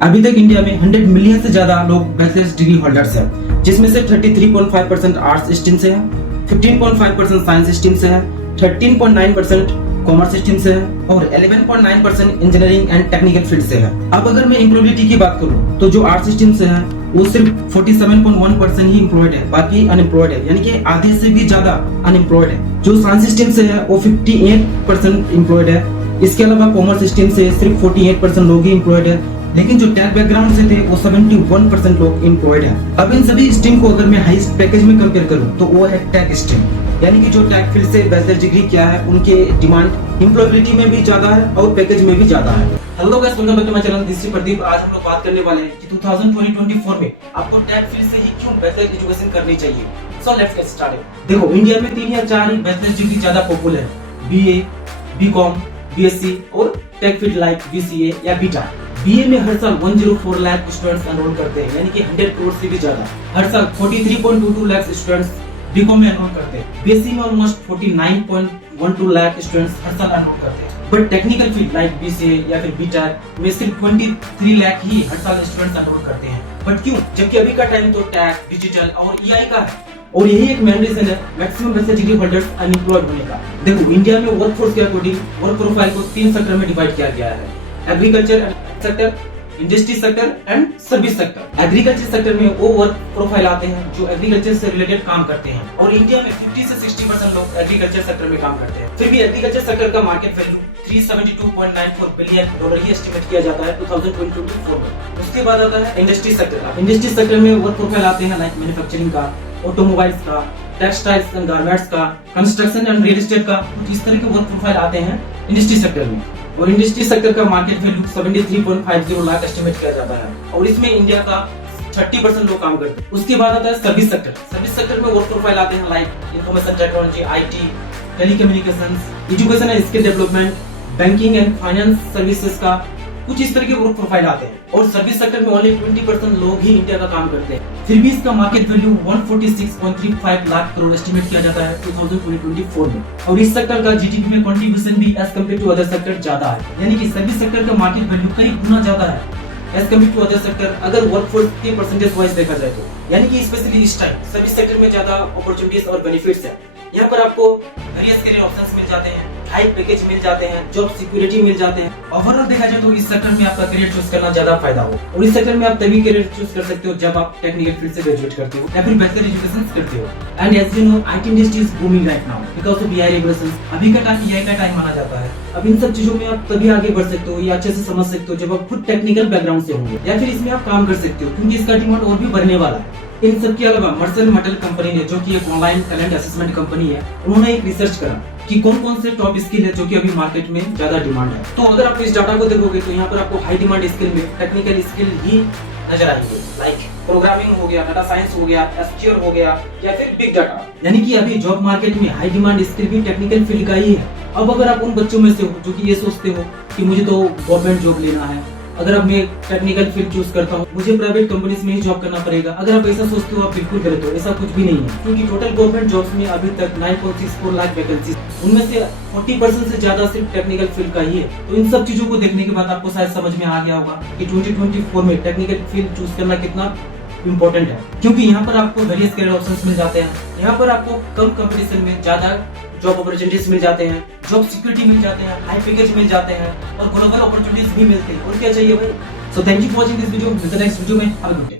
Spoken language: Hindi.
अभी तक इंडिया में 100 मिलियन से ज्यादा लोग बैचलर्स डिग्री होल्डर्स हैं, जिसमें से 33.5% आर्ट्स स्ट्रीम से है, 15.5% साइंस स्ट्रीम से है, 13.9% कॉमर्स स्ट्रीम से है और 11.9% इंजीनियरिंग एंड टेक्निकल फील्ड से है। अब अगर मैं एम्प्लॉयबिलिटी की बात करूं तो जो आर्ट्स स्ट्रीम से है वो सिर्फ 47.1% ही एम्प्लॉयड है, बाकी अनएम्प्लॉयड है, यानी कि आधे से भी ज्यादा अनएम्प्लॉयड है। जो साइंस स्ट्रीम से है वो 58% एम्प्लॉयड है। इसके अलावा कॉमर्स स्ट्रीम से सिर्फ 48% लोग ही एम्प्लॉयड है, लेकिन जो टेक बैकग्राउंड से थे वो 71% लोग एम्प्लॉयड है। अब इन सभी स्ट्रीम को अगर मैं हाईएस्ट पैकेज में कंपेयर करूं तो वो है टेक स्ट्रीम, यानी कि जो टेक फील्ड से बैचलर डिग्री किया है उनके डिमांड एम्प्लॉयबिलिटी में भी ज्यादा है और पैकेज में भी ज्यादा है। Hello guys, welcome back to my channel, this is Pradeep. आज हम लोग बात करने वाले हैं कि 2024 में आपको टेक फील्ड से ही क्यों बैचलर एजुकेशन करनी चाहिए। So let's get started. देखो, इंडिया में 3 या 4 ही बैचलर डिग्री ज्यादा पॉपुलर है, बीए, बीकॉम, बीएससी और टेक फील्ड लाइक बीसीए या बीटा। बीए में हर साल 104 लाख स्टूडेंट्स एनरोल करते हैं, यानी कि 100 करोड़ से भी ज्यादा। हर साल 43.22 लाख स्टूडेंट्स बीकॉम में एनरोल करते हैं। बीएससी में ऑलमोस्ट 49.12 लाख स्टूडेंट्स हर साल एनरोल करते हैं। But technical field like BCA या फिर बीटा में सिर्फ 23 लाख ही हर साल स्टूडेंट्स एनरोल करते हैं। बट क्यों, जबकि अभी का टाइम तो टैक, डिजिटल और ईआई का है, और यही एक मेन रीजन है maximum bachelor degree holders unemployed होने का। देखो, इंडिया में वर्कफोर्स के अकॉर्डिंग वर्क प्रोफाइल को 3 सेक्टर में डिवाइड किया गया है: agriculture sector, industry sector and service sector. Agriculture sector में वो वर्क प्रोफाइल आते हैं जो एग्रीकल्चर से रिलेटेड काम करते हैं, और इंडिया में 50 से 60% लोग एग्रीकल्चर सेक्टर में काम करते हैं। फिर भी एग्रीकल्चर सेक्टर का मार्केट वैल्यू $372.94 बिलियन ही एस्टिमेट किया जाता है 2024 में। उसके बाद आता है इंडस्ट्री सेक्टर। इंडस्ट्री सेक्टर में वर्क प्रोफाइल आते हैं लाइक मैन्युफैक्चरिंग का, ऑटोमोबाइल्स का, टेक्सटाइल्स एंड गारमेंट्स का, कंस्ट्रक्शन एंड रियल एस्टेट का। कुछ इस तरह के वर्क प्रोफाइल आते हैं इंडस्ट्री सेक्टर में, और इंडस्ट्री सेक्टर का मार्केट वैल्यू 73.50 लाख एस्टिमेट किया जाता है, और इसमें इंडिया का 30% लोग काम करते हैं। उसके बाद आता है सर्विस सेक्टर। सर्विस सेक्टर में वर्क प्रोफाइल आते हैं like information technology, IT, telecommunications, education and skill development, banking and finance services का। कुछ इस तरह के वर्क प्रोफाइल आते हैं, और सर्विस सेक्टर में ओनली 20% लोग ही इंडिया का काम करते हैं। फिर भी इसका market value 146.35 lakh crore estimate किया जाता है 2024 में, और इस सेक्टर का जीडीपी में कंट्रीब्यूशन भी as compare to other sector ज्यादा है, यानी कि सर्विस सेक्टर का मार्केट वैल्यू कई गुना ज्यादा है as compare to other sector अगर वर्कफोर्स के परसेंटेज वाइज देखा जाए तो। यानी कि स्पेशली इस टाइम सर्विस सेक्टर में ज्यादा अपॉर्चुनिटीज और बेनिफिट्स है। यहाँ पर आपको वेरियस करियर ऑप्शंस मिल जाते हैं, हाई पैकेज मिल जाते हैं, जॉब सिक्योरिटी मिल जाते हैं। ओवरऑल देखा जाए तो इस सेक्टर में आपका करियर चूज करना ज्यादा फायदा हो, और इस सेक्टर में आप तभी करियर चूज कर सकते हो जब आप टेक्निकल फील्ड से ग्रेजुएट करते हो या फिर बैचलर एजुकेशन करते हो। And as you know, IT industry is booming right now because of AI regulations. अभी का टाइम एआई का टाइम माना जाता है। अब इन सब चीजों में आप तभी आगे बढ़ सकते हो या अच्छे से समझ सकते हो जब आप खुद टेक्निकल बैकग्राउंड से होंगे, या फिर इसमें आप काम कर सकते हो, क्योंकि इसका डिमांड और भी बढ़ने वाला है। इन सब के अलावा मर्सर मेटल कंपनी ने, जो कि एक ऑनलाइन टैलेंट असेसमेंट कंपनी है, उन्होंने एक रिसर्च करा कि कौन कौन से टॉप स्किल है जो कि अभी मार्केट में ज्यादा डिमांड है। तो अगर आप इस डाटा को देखोगे तो यहाँ पर आपको हाई डिमांड स्किल में टेक्निकल स्किल ही नजर आएंगे, लाइक प्रोग्रामिंग हो गया, डाटा साइंस हो गया, एसक्यूएल हो गया, या फिर बिग डाटा। यानी कि अभी जॉब मार्केट में हाई डिमांड स्किल भी टेक्निकल फील्ड का ही है। अब अगर आप उन बच्चों में से हो जो कि ये सोचते हो कि मुझे तो गवर्नमेंट जॉब लेना है, अगर अब मैं टेक्निकल फील्ड चूज करता हूँ, मुझे प्राइवेट कंपनीज में ही जॉब करना पड़ेगा, अगर आप ऐसा सोचते हो आप बिल्कुल गलत हो। ऐसा कुछ भी नहीं है, क्योंकि टोटल गवर्नमेंट जॉब्स में अभी तक 9.64 लाख वैकेंसी, उनमें से 40% से ज्यादा सिर्फ टेक्निकल फील्ड का ही है। तो इन सब चीजों को देखने के बाद आपको शायद समझ में आ गया होगा कि 2024 में टेक्निकल फील्ड चूज करना कितना इम्पोर्टेंट है, क्योंकि यहाँ पर आपको वेरियस करियर ऑप्शंस मिल जाते हैं। यहाँ पर आपको कम कंपटीशन में ज्यादा जॉब अपॉर्चुनिटीज मिल जाते हैं, जॉब सिक्योरिटी मिल जाते हैं, हाई पैकेज मिल जाते हैं, और ग्लोबल अपॉर्चुनिटीज भी मिलते हैं। और क्या चाहिए भाई। So thank you for watching this video. मिलते हैं नेक्स्ट वीडियो में। Have a good day.